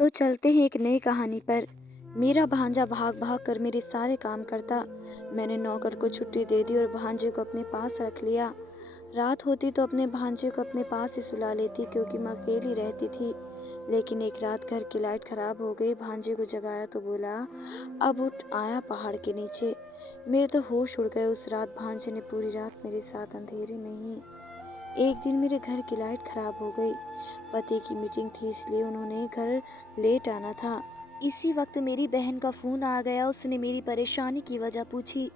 तो चलते हैं एक नई कहानी पर। मेरा भांजा भाग भाग कर मेरे सारे काम करता। मैंने नौकर को छुट्टी दे दी और भांजे को अपने पास रख लिया। रात होती तो अपने भांजे को अपने पास ही सुला लेती, क्योंकि मैं अकेली रहती थी। लेकिन एक रात घर की लाइट खराब हो गई। भांजे को जगाया तो बोला, अब उठ, आया पहाड़ के नीचे। मेरे तो होश उड़ गए। उस रात भांजे ने पूरी रात मेरे साथ अंधेरे में ही। एक दिन मेरे घर की लाइट खराब हो गई। पति की मीटिंग थी, इसलिए उन्होंने घर लेट आना था। इसी वक्त मेरी बहन का फोन आ गया। उसने मेरी परेशानी की वजह पूछी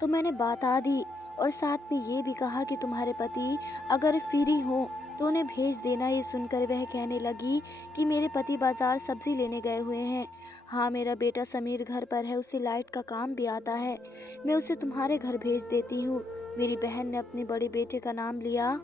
तो मैंने बता दी, और साथ में ये भी कहा कि तुम्हारे पति अगर फ्री हो तो उन्हें भेज देना। ये सुनकर वह कहने लगी कि मेरे पति बाजार सब्जी लेने गए हुए हैं। हाँ, मेरा बेटा समीर घर पर है, उसे लाइट का काम भी आता है। मैं उसे तुम्हारे घर भेज देती हूँ। मेरी बहन ने अपने बड़े बेटे का नाम लिया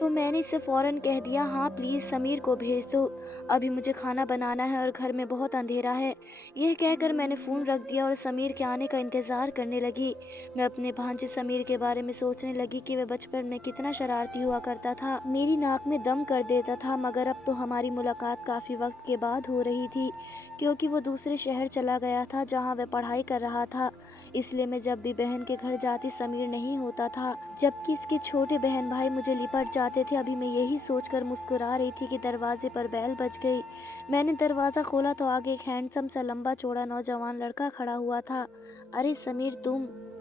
तो मैंने इसे फौरन कह दिया, हाँ प्लीज़ समीर को भेज दो, अभी मुझे खाना बनाना है और घर में बहुत अंधेरा है। यह कहकर मैंने फ़ोन रख दिया और समीर के आने का इंतज़ार करने लगी। मैं अपने भांजे समीर के बारे में सोचने लगी कि वह बचपन में कितना शरारती हुआ करता था, मेरी नाक में दम कर देता था। मगर अब तो हमारी मुलाकात काफ़ी वक्त के बाद हो रही थी, क्योंकि वो दूसरे शहर चला गया था जहाँ वह पढ़ाई कर रहा था। इसलिए मैं जब भी बहन के घर जाती समीर नहीं होता था, जबकि इसके छोटे बहन भाई मुझे लिपट जाते थे। अभी मैं यही सोचकर मुस्कुरा रही थी कि दरवाजे पर बेल बज गई। मैंने दरवाज़ा खोला तो आगे एक हैंडसम सा लंबा चौड़ा नौजवान लड़का खड़ा हुआ था। अरे समीर,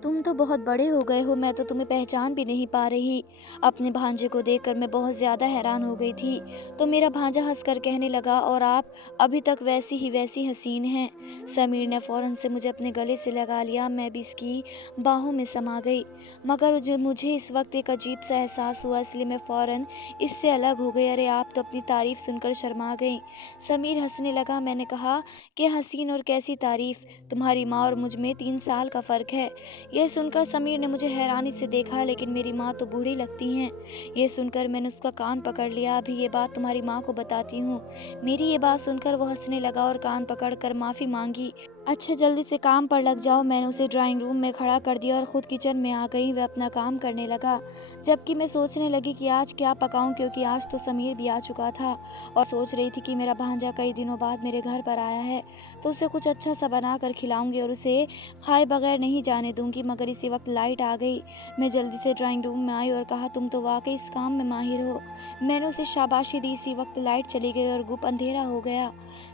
तुम तो बहुत बड़े हो गए हो, मैं तो तुम्हें पहचान भी नहीं पा रही। अपने भांजे को देखकर मैं बहुत ज़्यादा हैरान हो गई थी। तो मेरा भांजा हंसकर कहने लगा, और आप अभी तक वैसी हसीन हैं। समीर ने फ़ौरन से मुझे अपने गले से लगा लिया। मैं भी इसकी बाहों में समा गई। मगर जो मुझे इस वक्त एक अजीब सा एहसास हुआ, इसलिए मैं फ़ौरन इससे अलग हो गई। अरे आप तो अपनी तारीफ़ सुनकर शर्मा गई। समीर हंसने लगा। मैंने कहा कि हसीन और कैसी तारीफ़, तुम्हारी माँ और मुझ में 3 साल का फ़र्क है। यह सुनकर समीर ने मुझे हैरानी से देखा, लेकिन मेरी माँ तो बूढ़ी लगती हैं। यह सुनकर मैंने उसका कान पकड़ लिया। अभी ये बात तुम्हारी माँ को बताती हूँ। मेरी ये बात सुनकर वो हंसने लगा और कान पकड़कर माफ़ी मांगी। अच्छा, जल्दी से काम पर लग जाओ। मैंने उसे ड्राइंग रूम में खड़ा कर दिया और खुद किचन में आ गई। वह अपना काम करने लगा, जबकि मैं सोचने लगी कि आज क्या पकाऊं, क्योंकि आज तो समीर भी आ चुका था। और सोच रही थी कि मेरा भांजा कई दिनों बाद मेरे घर पर आया है, तो उसे कुछ अच्छा सा बना कर खिलाऊंगी और उसे खाए बगैर नहीं जाने दूंगी। मगर इसी वक्त लाइट आ गई। मैं जल्दी से ड्राइंग रूम में आई और कहा, तुम तो वाकई इस काम में माहिर हो। मैंने उसे शाबाशी दी। इसी वक्त लाइट चली गई और गुप अंधेरा हो गया।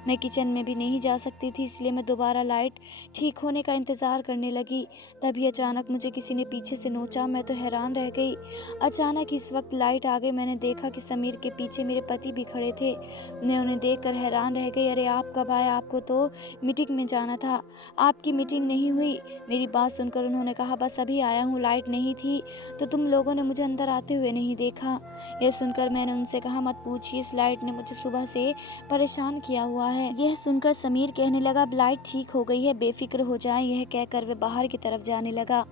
मैं किचन में भी नहीं जा सकती थी, इसलिए मैं दोबारा लाइट ठीक होने का इंतज़ार करने लगी। तभी अचानक मुझे किसी ने पीछे से नोचा। मैं तो हैरान रह गई। अचानक इस वक्त लाइट आ गई। मैंने देखा कि समीर के पीछे मेरे पति भी खड़े थे। मैं उन्हें देखकर हैरान रह गई। अरे आप कब आए? आपको तो मीटिंग में जाना था। आपकी मीटिंग नहीं हुई? मेरी बात सुनकर उन्होंने कहा, बस अभी आया हूँ, लाइट नहीं थी तो तुम लोगों ने मुझे अंदर आते हुए नहीं देखा। यह सुनकर मैंने उनसे कहा, मत पूछिए, इस लाइट ने मुझे सुबह से परेशान किया हुआ है। यह सुनकर समीर कहने लगा, अब लाइट ठीक हो गई है, बेफिक्र हो जाए। यह कहकर वह बाहर की तरफ जाने लगा।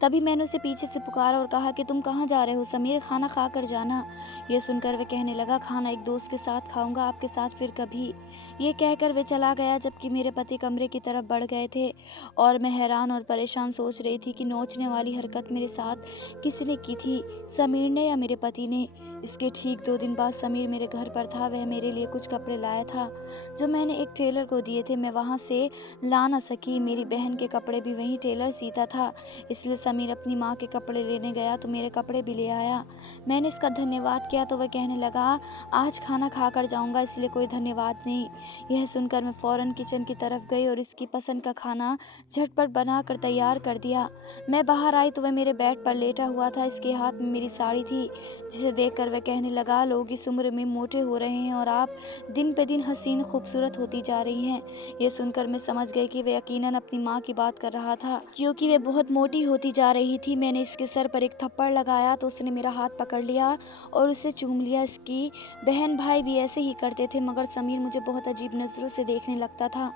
तभी मैंने उसे पीछे से पुकारा और कहा कि तुम कहाँ जा रहे हो समीर, खाना खा कर जाना। यह सुनकर वह कहने लगा, खाना एक दोस्त के साथ खाऊंगा, आपके साथ फिर कभी। यह कहकर वह चला गया, जबकि मेरे पति कमरे की तरफ बढ़ गए थे। और मैं हैरान और परेशान सोच रही थी कि नोचने वाली हरकत मेरे साथ किसने की थी, समीर ने या मेरे पति ने। इसके ठीक 2 दिन बाद समीर मेरे घर पर था। वह मेरे लिए कुछ कपड़े लाया था जो मैंने एक टेलर को दिए थे। मैं वहाँ से ला ना सकी। मेरी बहन के कपड़े भी वहीं टेलर सीता था, इसलिए समीर अपनी माँ के कपड़े लेने गया तो मेरे कपड़े भी ले आया। मैंने इसका धन्यवाद किया तो वह कहने लगा, आज खाना खा कर जाऊँगा, इसलिए कोई धन्यवाद नहीं। यह सुनकर मैं फ़ौरन किचन की तरफ गई और इसकी पसंद का खाना झटपट बना कर तैयार कर दिया। मैं बाहर आई तो वह मेरे बेड पर लेटा हुआ था। इसके हाथ में मेरी साड़ी थी, जिसे देखकर वह कहने लगा, लोग इस उम्र में मोटे हो रहे हैं और आप दिन पे दिन हसीन खूबसूरत होती जा रही हैं। ये सुनकर मैं समझ गई कि वह यकीनन अपनी माँ की बात कर रहा था, क्योंकि वह बहुत मोटी होती जा रही थी। मैंने इसके सर पर एक थप्पड़ लगाया तो उसने मेरा हाथ पकड़ लिया और उसे चूम लिया। इसकी बहन भाई भी ऐसे ही करते थे, मगर समीर मुझे बहुत अजीब नज़रों से देखने लगता था।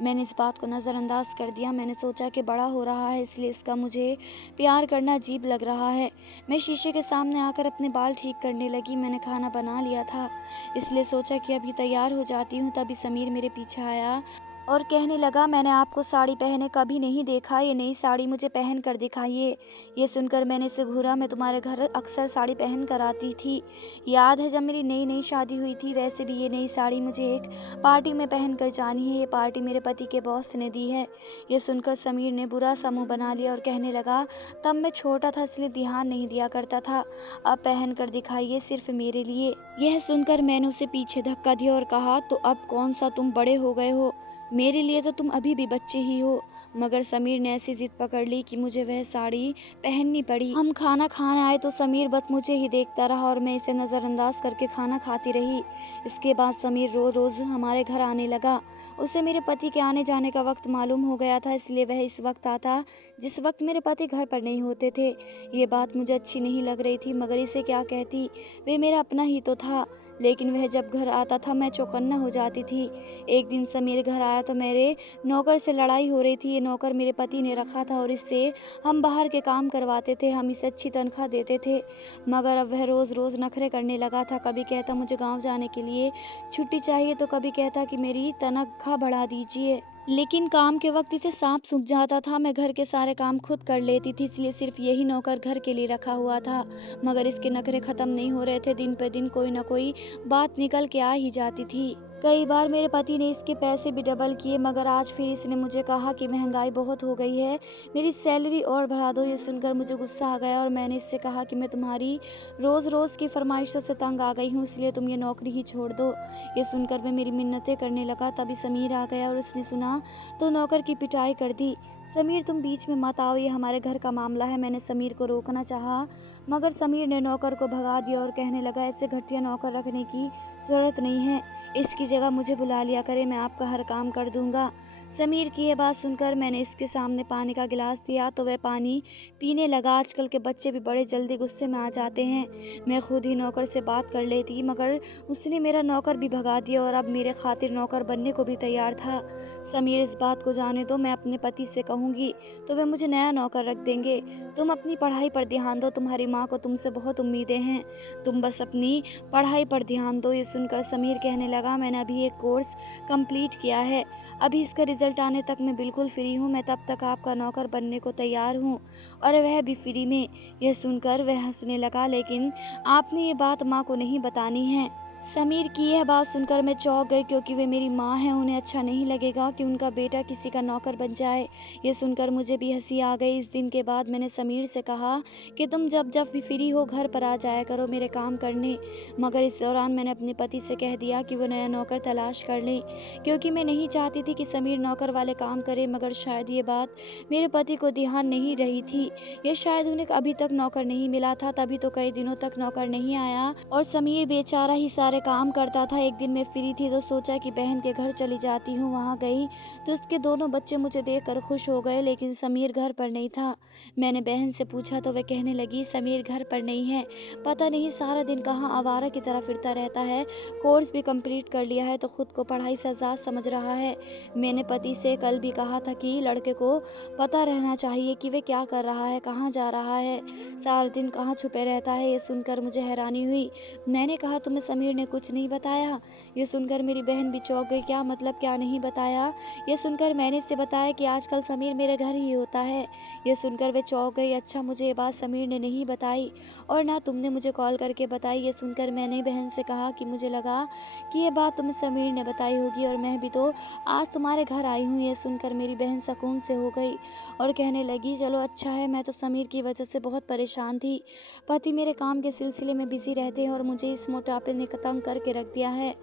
मैंने इस बात को नज़रअंदाज कर दिया। मैंने सोचा कि बड़ा हो रहा है, इसलिए इसका मुझे प्यार करना अजीब लग रहा है। मैं शीशे के सामने आकर अपने बाल ठीक करने लगी। मैंने खाना बना लिया था, इसलिए सोचा कि अभी तैयार हो जाती हूँ। तभी समीर मेरे पीछे आया और कहने लगा, मैंने आपको साड़ी पहने कभी नहीं देखा, ये नई साड़ी मुझे पहन कर दिखाइए। ये सुनकर मैंने इसे घूरा, मैं तुम्हारे घर अक्सर साड़ी पहन कर आती थी। याद है जब मेरी नई नई शादी हुई थी, वैसे भी ये नई साड़ी मुझे एक पार्टी में पहन कर जानी है। ये पार्टी मेरे पति के बॉस ने दी है। ये सुनकर समीर ने बुरा सा मुँह बना लिया और कहने लगा, तब मैं छोटा था इसलिए ध्यान नहीं दिया करता था, अब पहन कर दिखाइए सिर्फ मेरे लिए। यह सुनकर मैंने उसे पीछे धक्का दिया और कहा, तो अब कौन सा तुम बड़े हो गए हो, मेरे लिए तो तुम अभी भी बच्चे ही हो। मगर समीर ने ऐसी जिद पकड़ ली कि मुझे वह साड़ी पहननी पड़ी। हम खाना खाने आए तो समीर बस मुझे ही देखता रहा और मैं इसे नज़रअंदाज करके खाना खाती रही। इसके बाद समीर रोज़ हमारे घर आने लगा। उसे मेरे पति के आने जाने का वक्त मालूम हो गया था, इसलिए वह इस वक्त आता जिस वक्त मेरे पति घर पर नहीं होते थे। ये बात मुझे अच्छी नहीं लग रही थी, मगर इसे क्या कहती, वे मेरा अपना ही तो था। लेकिन वह जब घर आता था मैं चौकन्ना हो जाती थी। एक दिन समीर घर आया तो मेरे नौकर से लड़ाई हो रही थी। ये नौकर मेरे पति ने रखा था और इससे हम बाहर के काम करवाते थे, हम इसे अच्छी तनख्वाह देते थे। मगर अब वह रोज़ रोज़ नखरे करने लगा था। कभी कहता मुझे गांव जाने के लिए छुट्टी चाहिए तो कभी कहता कि मेरी तनख्वाह बढ़ा दीजिए। लेकिन काम के वक्त इसे सांप सूंघ जाता था। मैं घर के सारे काम खुद कर लेती थी, इसलिए सिर्फ यही नौकर घर के लिए रखा हुआ था। मगर इसके नखरे ख़त्म नहीं हो रहे थे। दिन पे दिन कोई ना कोई बात निकल के आ ही जाती थी। कई बार मेरे पति ने इसके पैसे भी डबल किए, मगर आज फिर इसने मुझे कहा कि महंगाई बहुत हो गई है, मेरी सैलरी और बढ़ा दो। ये सुनकर मुझे गुस्सा आ गया और मैंने इससे कहा कि मैं तुम्हारी रोज़ रोज़ की फरमाइशों से तंग आ गई हूँ, इसलिए तुम ये नौकरी ही छोड़ दो। ये सुनकर वह मेरी मिन्नतें करने लगा। तभी समीर आ गया और उसने सुना तो नौकर की पिटाई कर दी। समीर तुम बीच में मत आओ, ये हमारे घर का मामला है। मैंने समीर को रोकना चाहा, मगर समीर ने नौकर को भगा दिया और कहने लगा, ऐसे घटिया नौकर रखने की ज़रूरत नहीं है, इसकी जगह मुझे बुला लिया करे, मैं आपका हर काम कर दूंगा। समीर की यह बात सुनकर मैंने इसके सामने पानी का गिलास दिया तो वह पानी पीने लगा। आजकल के बच्चे भी बड़े जल्दी गुस्से में आ जाते हैं। मैं खुद ही नौकर से बात कर लेती, मगर उसने मेरा नौकर भी भगा दिया और अब मेरे खातिर नौकर बनने को भी तैयार था। समीर इस बात को जाने दो, मैं अपने पति से कहूँगी तो वे मुझे नया नौकर रख देंगे। तुम अपनी पढ़ाई पर ध्यान दो, तुम्हारी माँ को तुमसे बहुत उम्मीदें हैं, तुम बस अपनी पढ़ाई पर ध्यान दो। ये सुनकर समीर कहने लगा, मैंने अभी एक कोर्स कंप्लीट किया है, अभी इसका रिजल्ट आने तक मैं बिल्कुल फ्री हूँ, मैं तब तक आपका नौकर बनने को तैयार हूँ, और वह भी फ्री में। यह सुनकर वह हंसने लगा, लेकिन आपने ये बात माँ को नहीं बतानी है। समीर की यह बात सुनकर मैं चौंक गई, क्योंकि वे मेरी माँ हैं, उन्हें अच्छा नहीं लगेगा कि उनका बेटा किसी का नौकर बन जाए। ये सुनकर मुझे भी हंसी आ गई। इस दिन के बाद मैंने समीर से कहा कि तुम जब जब भी फ्री हो घर पर आ जाया करो मेरे काम करने। मगर इस दौरान मैंने अपने पति से कह दिया कि वो नया नौकर तलाश कर लें, क्योंकि मैं नहीं चाहती थी कि समीर नौकर वाले काम करे। मगर शायद ये बात मेरे पति को ध्यान नहीं रही थी, ये शायद उन्हें अभी तक नौकर नहीं मिला था, तभी तो कई दिनों तक नौकर नहीं आया और समीर बेचारा ही सारे काम करता था। एक दिन मैं फ्री थी तो सोचा कि बहन के घर चली जाती हूँ। वहाँ गई तो उसके दोनों बच्चे मुझे देखकर खुश हो गए, लेकिन समीर घर पर नहीं था। मैंने बहन से पूछा तो वह कहने लगी, समीर घर पर नहीं है, पता नहीं सारा दिन कहाँ आवारा की तरह फिरता रहता है, कोर्स भी कंप्लीट कर लिया है तो खुद को पढ़ाई से आज़ाद समझ रहा है। मैंने पति से कल भी कहा था कि लड़के को पता रहना चाहिए कि वे क्या कर रहा है, कहाँ जा रहा है, सारा दिन कहाँ छुपे रहता है। ये सुनकर मुझे हैरानी हुई। मैंने कहा, तुम्हें समीर ने कुछ नहीं बताया? ये सुनकर मेरी बहन भी चौंक गई। क्या मतलब, क्या नहीं बताया? ये सुनकर मैंने इससे बताया कि आजकल समीर मेरे घर ही होता है। ये सुनकर वे चौंक गई। अच्छा, मुझे ये बात समीर ने नहीं बताई और ना तुमने मुझे कॉल करके बताई। ये सुनकर मैंने बहन से कहा कि मुझे लगा कि ये बात तुम्हें समीर ने बताई होगी और मैं भी तो आज तुम्हारे घर आई हूँ। ये सुनकर मेरी बहन सुकून से हो गई और कहने लगी, चलो अच्छा है, मैं तो समीर की वजह से बहुत परेशान थी। पति मेरे काम के सिलसिले में बिजी रहते हैं और मुझे इस मोटापे ने तंग करके रख दिया है,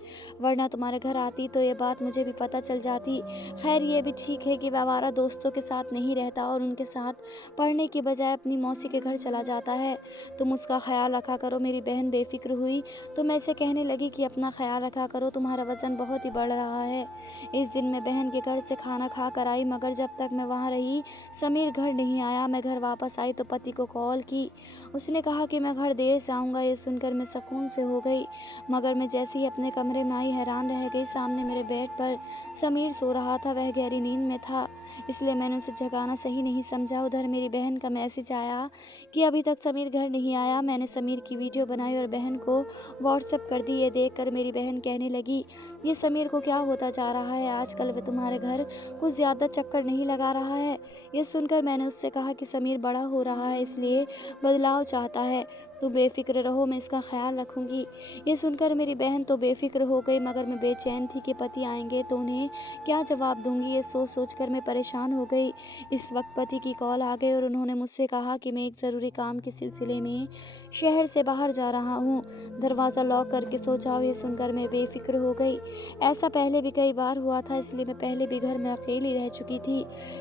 वरना तुम्हारे घर आती तो ये बात मुझे भी पता चल जाती। खैर ये भी ठीक है कि वह आवारा दोस्तों के साथ नहीं रहता और उनके साथ पढ़ने की बजाय अपनी मौसी के घर चला जाता है। तुम उसका ख्याल रखा करो। मेरी बहन बेफिक्र हुई तो मैं इसे कहने लगी कि अपना ख्याल रखा करो, तुम्हारा वज़न बहुत ही बढ़ रहा है। इस दिन मैं बहन के घर से खाना खा कर आई, मगर जब तक मैं वहाँ रही समीर घर नहीं आया। मैं घर वापस आई तो पति को कॉल की, उसने कहा कि मैं घर देर से आऊँगा। ये सुनकर मैं सुकून से हो गई, मगर मैं जैसे ही अपने कमरे में आई हैरान रह गई। सामने मेरे बेड पर समीर सो रहा था। वह गहरी नींद में था, इसलिए मैंने उसे जगाना सही नहीं समझा। उधर मेरी बहन का मैसेज आया कि अभी तक समीर घर नहीं आया। मैंने समीर की वीडियो बनाई और बहन को व्हाट्सएप कर दी। ये देखकर मेरी बहन कहने लगी, ये समीर को क्या होता जा रहा है, आजकल वह तुम्हारे घर कुछ ज़्यादा चक्कर नहीं लगा रहा है। ये सुनकर मैंने उससे कहा कि समीर बड़ा हो रहा है, इसलिए बदलाव चाहता है। तुम बेफिक्र रहो, मैं इसका ख्याल रखूंगी। ये सुनकर मेरी बहन तो बेफिक्र हो गई, मगर मैं बेचैन थी कि पति आएंगे तो उन्हें क्या जवाब दूंगी। ये सोच सोचकर मैं परेशान हो गई। इस वक्त पति की कॉल आ गई और उन्होंने मुझसे कहा कि मैं एक ज़रूरी काम के सिलसिले में शहर से बाहर जा रहा हूँ, दरवाज़ा लॉक करके सो जाओ। ये सुनकर मैं बेफिक्र हो गई। ऐसा पहले भी कई बार हुआ था, इसलिए मैं पहले भी घर में अकेली रह चुकी थी,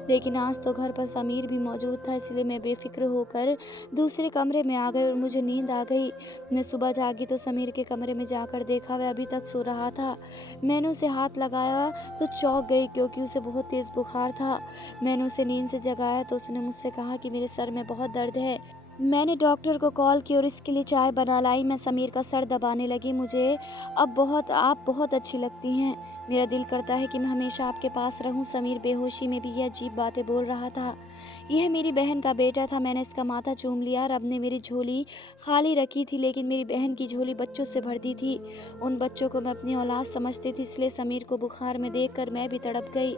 लेकिन आज तो घर पर समीर भी मौजूद था, इसलिए मैं बेफिक्र होकर दूसरे कमरे में आ गई और मुझे नींद आ गई। मैं सुबह जागी तो समीर के कमरे में जाकर देखा वह अभी तक सो रहा था। मैंने उसे हाथ लगाया तो चौंक गई, क्योंकि उसे बहुत तेज़ बुखार था। मैंने उसे नींद से जगाया तो उसने मुझसे कहा कि मेरे सर में बहुत दर्द है। मैंने डॉक्टर को कॉल की और इसके लिए चाय बना लाई। मैं समीर का सर दबाने लगी। मुझे अब आप बहुत अच्छी लगती हैं। मेरा दिल करता है कि मैं हमेशा आपके पास रहूं। समीर बेहोशी में भी ये अजीब बातें बोल रहा था। यह मेरी बहन का बेटा था। मैंने इसका माथा चूम लिया। रब ने मेरी झोली खाली रखी थी, लेकिन मेरी बहन की झोली बच्चों से भर दी थी। उन बच्चों को मैं अपनी औलाद समझती थी, इसलिए समीर को बुखार में देखकर मैं भी तड़प गई।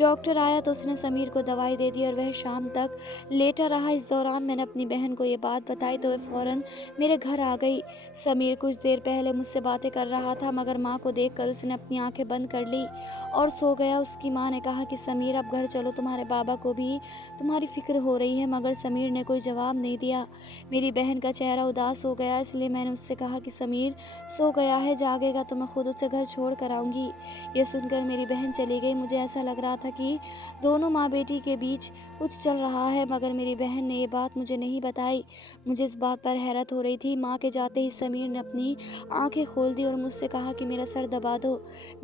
डॉक्टर आया तो उसने समीर को दवाई दे दी और वह शाम तक लेटा रहा। इस दौरान मैंने अपनी बहन को ये बात बताई तो वह फौरन मेरे घर आ गई। समीर कुछ देर पहले मुझसे बातें कर रहा था, मगर माँ को देखकर उसने अपनी आंखें बंद कर ली और सो गया। उसकी माँ ने कहा कि समीर अब घर चलो, तुम्हारे बाबा को भी तुम्हारी फिक्र हो रही है, मगर समीर ने कोई जवाब नहीं दिया। मेरी बहन का चेहरा उदास हो गया, इसलिए मैंने उससे कहा कि समीर सो गया है, जागेगा तो मैं खुद उसे घर छोड़ कर आऊँगी। ये सुनकर मेरी बहन चली गई। मुझे ऐसा लग रहा था कि दोनों माँ बेटी के बीच कुछ चल रहा है, मगर मेरी बहन ने ये बात मुझे नहीं बताई। मुझे इस बात पर हैरत हो रही थी। माँ के जाते ही समीर ने अपनी आंखें खोल दी और मुझसे कहा कि मेरा सर दबा दो।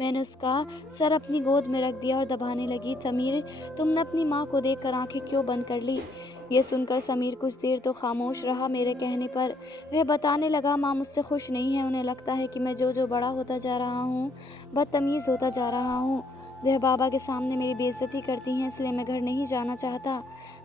मैंने उसका सर अपनी गोद में रख दिया और दबाने लगी। समीर, तुमने अपनी माँ को देखकर आंखें क्यों बंद कर ली? ये सुनकर समीर कुछ देर तो खामोश रहा। मेरे कहने पर वह बताने लगा, माँ मुझसे खुश नहीं है। उन्हें लगता है कि मैं जो बड़ा होता जा रहा हूँ, बदतमीज़ होता जा रहा हूँ। वह बाबा के सामने मेरी बेइज्जती करती हैं, इसलिए मैं घर नहीं जाना चाहता।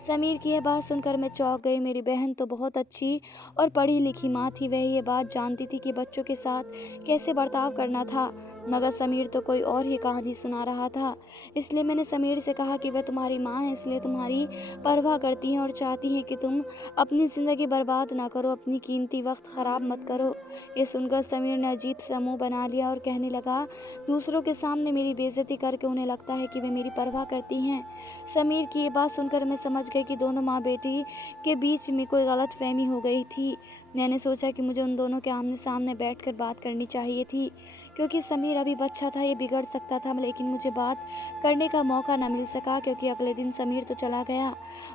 समीर की यह बात सुनकर मैं चौंक गई। मेरी बहन तो बहुत अच्छी और पढ़ी लिखी माँ थी। वह ये बात जानती थी कि बच्चों के साथ कैसे बर्ताव करना था, मगर समीर तो कोई और ही कहानी सुना रहा था। इसलिए मैंने समीर से कहा कि वह तुम्हारी माँ है, इसलिए तुम्हारी परवाह करती हैं और चाहती हैं कि तुम अपनी ज़िंदगी बर्बाद ना करो, अपनी कीमती वक्त ख़राब मत करो। ये सुनकर समीर ने अजीब सा मुँह बना लिया और कहने लगा, दूसरों के सामने मेरी बेइज्जती करके उन्हें लगता है कि वे मेरी परवाह करती हैं। समीर की ये बात सुनकर मैं समझ गई कि दोनों माँ बेटी के बीच में कोई गलतफहमी हो गई थी। मैंने सोचा कि मुझे उन दोनों के आमने सामने बैठकर बात करनी चाहिए थी, क्योंकि समीर अभी बच्चा था, ये बिगड़ सकता था। लेकिन मुझे बात करने का मौका न मिल सका, क्योंकि अगले दिन समीर तो चला गया,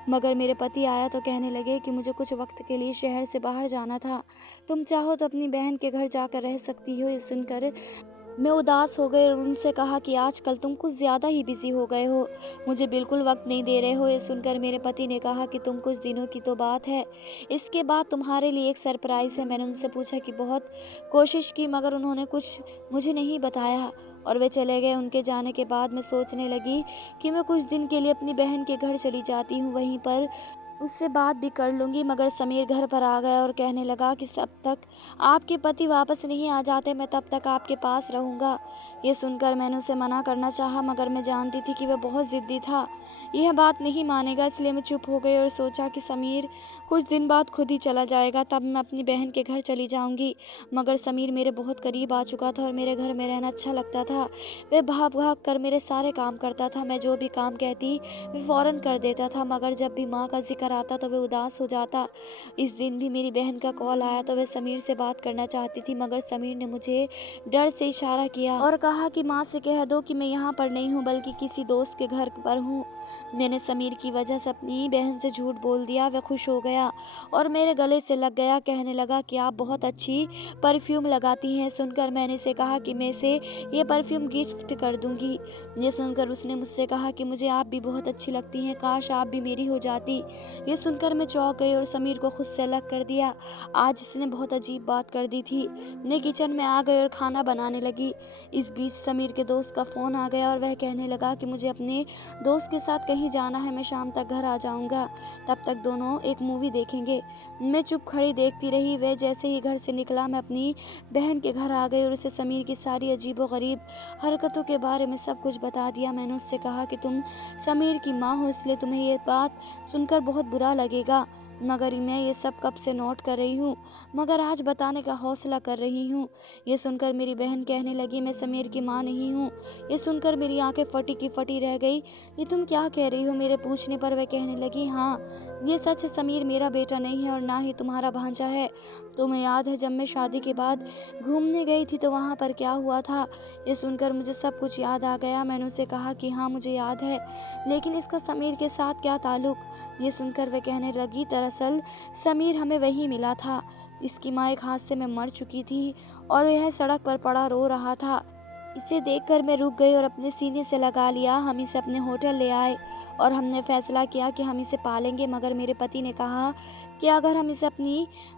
मगर मेरे पति आया तो कहने लगे कि मुझे कुछ वक्त के लिए शहर से बाहर जाना था, तुम चाहो तो अपनी बहन के घर जाकर रह सकती हो। ये सुनकर मैं उदास हो गई और उनसे कहा कि आजकल तुम कुछ ज़्यादा ही बिजी हो गए हो, मुझे बिल्कुल वक्त नहीं दे रहे हो। ये सुनकर मेरे पति ने कहा कि तुम कुछ दिनों की तो बात है, इसके बाद तुम्हारे लिए एक सरप्राइज़ है। मैंने उनसे पूछा कि बहुत कोशिश की, मगर उन्होंने कुछ मुझे नहीं बताया और वे चले गए। उनके जाने के बाद मैं सोचने लगी कि मैं कुछ दिन के लिए अपनी बहन के घर चली जाती हूँ, वहीं पर उससे बात भी कर लूँगी। मगर समीर घर पर आ गया और कहने लगा कि जब तक आपके पति वापस नहीं आ जाते मैं तब तक आपके पास रहूँगा। ये सुनकर मैंने उसे मना करना चाहा, मगर मैं जानती थी कि वह बहुत ज़िद्दी था, यह बात नहीं मानेगा, इसलिए मैं चुप हो गई और सोचा कि समीर कुछ दिन बाद खुद ही चला जाएगा, तब मैं अपनी बहन के घर चली जाऊँगी। मगर समीर मेरे बहुत करीब आ चुका था और मेरे घर में रहना अच्छा लगता था। वह भाग भाग कर मेरे सारे काम करता था। मैं जो भी काम कहती वह फ़ौरन कर देता था, मगर जब भी माँ का जिक्र आता तो वह उदास हो जाता। इस दिन भी मेरी बहन का कॉल आया तो वह समीर से बात करना चाहती थी, मगर समीर ने मुझे डर से इशारा किया और कहा कि माँ से कह दो कि मैं यहाँ पर नहीं हूँ, बल्कि किसी दोस्त के घर पर हूँ। मैंने समीर की वजह से अपनी बहन से झूठ बोल दिया। वह खुश हो गया और मेरे गले से लग गया, कहने लगा कि आप बहुत अच्छी परफ्यूम लगाती हैं। सुनकर मैंने इसे कहा कि मैं इसे ये परफ्यूम गिफ्ट कर दूंगी। ये सुनकर उसने मुझसे कहा कि मुझे आप भी बहुत अच्छी लगती हैं, काश आप भी मेरी हो जाती। ये सुनकर मैं चौंक गई और समीर को खुद से अलग कर दिया। आज इसने बहुत अजीब बात कर दी थी। मैं किचन में आ गई और खाना बनाने लगी। इस बीच समीर के दोस्त का फ़ोन आ गया और वह कहने लगा कि मुझे अपने दोस्त के साथ कहीं जाना है, मैं शाम तक घर आ जाऊंगा, तब तक दोनों एक मूवी देखेंगे। मैं चुप खड़ी देखती रही। वह जैसे ही घर से निकला मैं अपनी बहन के घर आ गई और उसे समीर की सारी अजीबोगरीब हरकतों के बारे में सब कुछ बता दिया। मैंने उससे कहा कि तुम समीर की माँ हो, इसलिए तुम्हें ये बात सुनकर बहुत बुरा लगेगा, मगर मैं ये सब कब से नोट कर रही हूँ, मगर आज बताने का हौसला कर रही हूँ। ये सुनकर मेरी बहन कहने लगी, मैं समीर की माँ नहीं हूँ। ये सुनकर मेरी आंखें फटी की फटी रह गई। ये तुम क्या कह रही हो? मेरे पूछने पर वह कहने लगी, हाँ ये सच है, समीर मेरा बेटा नहीं है और ना ही तुम्हारा भांजा है। तुम्हें याद है जब मैं शादी के बाद घूमने गई थी तो वहाँ पर क्या हुआ था? ये सुनकर मुझे सब कुछ याद आ गया। मैंने उसे कहा कि हाँ मुझे याद है, लेकिन इसका समीर के साथ क्या ताल्लुक? ये सुनकर वह कहने लगी, दरअसल समीर हमें वही मिला था। इसकी माँ एक हादसे में मर चुकी थी और यह सड़क पर पड़ा रो रहा था। इसे देखकर मैं रुक गई और अपने सीने से लगा लिया। हम इसे अपने होटल ले आए और हमने फैसला किया कि हम इसे पालेंगे, मगर मेरे पति ने कहा कि अगर हम इसे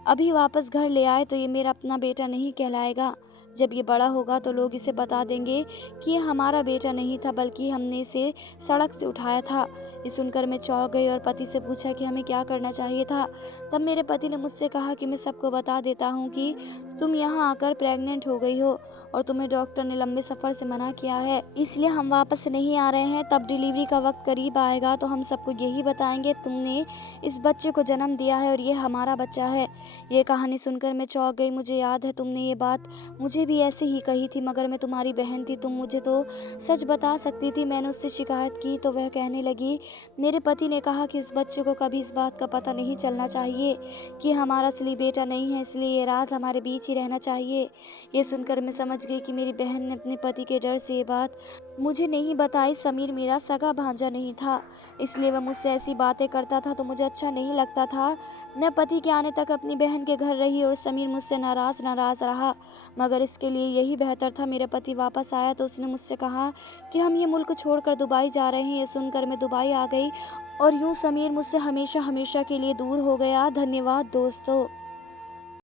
अभी वापस घर ले आए तो ये मेरा अपना बेटा नहीं कहलाएगा। जब ये बड़ा होगा तो लोग इसे बता देंगे कि ये हमारा बेटा नहीं था, बल्कि हमने इसे सड़क से उठाया था। ये सुनकर मैं चौंक गई और पति से पूछा कि हमें क्या करना चाहिए था। तब मेरे पति ने मुझसे कहा कि मैं सबको बता देता हूँ कि तुम यहाँ आकर प्रेग्नेंट हो गई हो और तुम्हें डॉक्टर ने लंबे सफ़र से मना किया है, इसलिए हम वापस नहीं आ रहे हैं। तब डिलीवरी का वक्त करीब आएगा तो हम सबको यही बताएंगे तुमने इस बच्चे को जन्म दिया है और ये हमारा बच्चा है। ये कहानी सुनकर मैं चौंक गई। मुझे याद है तुमने ये बात मुझे भी ऐसे ही कही थी, मगर मैं तुम्हारी बहन थी, तुम मुझे तो सच बता सकती थी। मैंने उससे शिकायत की तो वह कहने लगी, मेरे पति ने कहा कि इस बच्चे को कभी इस बात का पता नहीं चलना चाहिए कि हमारा असली बेटा नहीं है, इसलिए ये राज हमारे बीच ही रहना चाहिए। ये सुनकर मैं समझ गई कि मेरी बहन ने अपने पति के डर से ये बात मुझे नहीं बताई। समीर मेरा सगा भांजा नहीं था, इसलिए वह मुझसे ऐसी बातें करता था तो मुझे अच्छा नहीं लगता था। मैं पति के आने तक अपनी बहन के घर रही और समीर मुझसे नाराज़ रहा, मगर इसके लिए यही बेहतर था। मेरे पति वापस आया तो उसने मुझसे कहा कि हम ये मुल्क छोड़कर दुबई जा रहे हैं। ये सुनकर मैं दुबई आ गई और यूँ समीर मुझसे हमेशा हमेशा के लिए दूर हो गया। धन्यवाद दोस्तों।